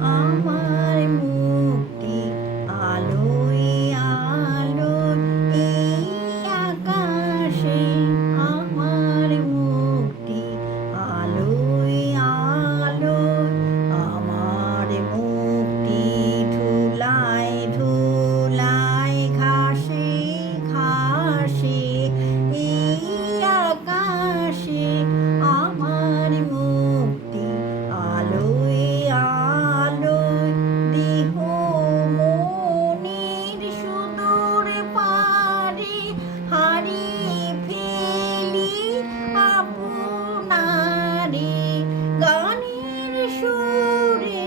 আমার মুক্তি আলোয় আলোয় এই আকাশে, আমার মুক্তি আলোয় আলোয়, আমার মুক্তি ধুলায় ধুলায় ঘাসে ঘাসে এই আকাশে, আমার মুক্তি আলোয় আলোয়, দেহ মনের সুদূর পারে হারিয়ে ফেলি আপনারে, গানের সুরে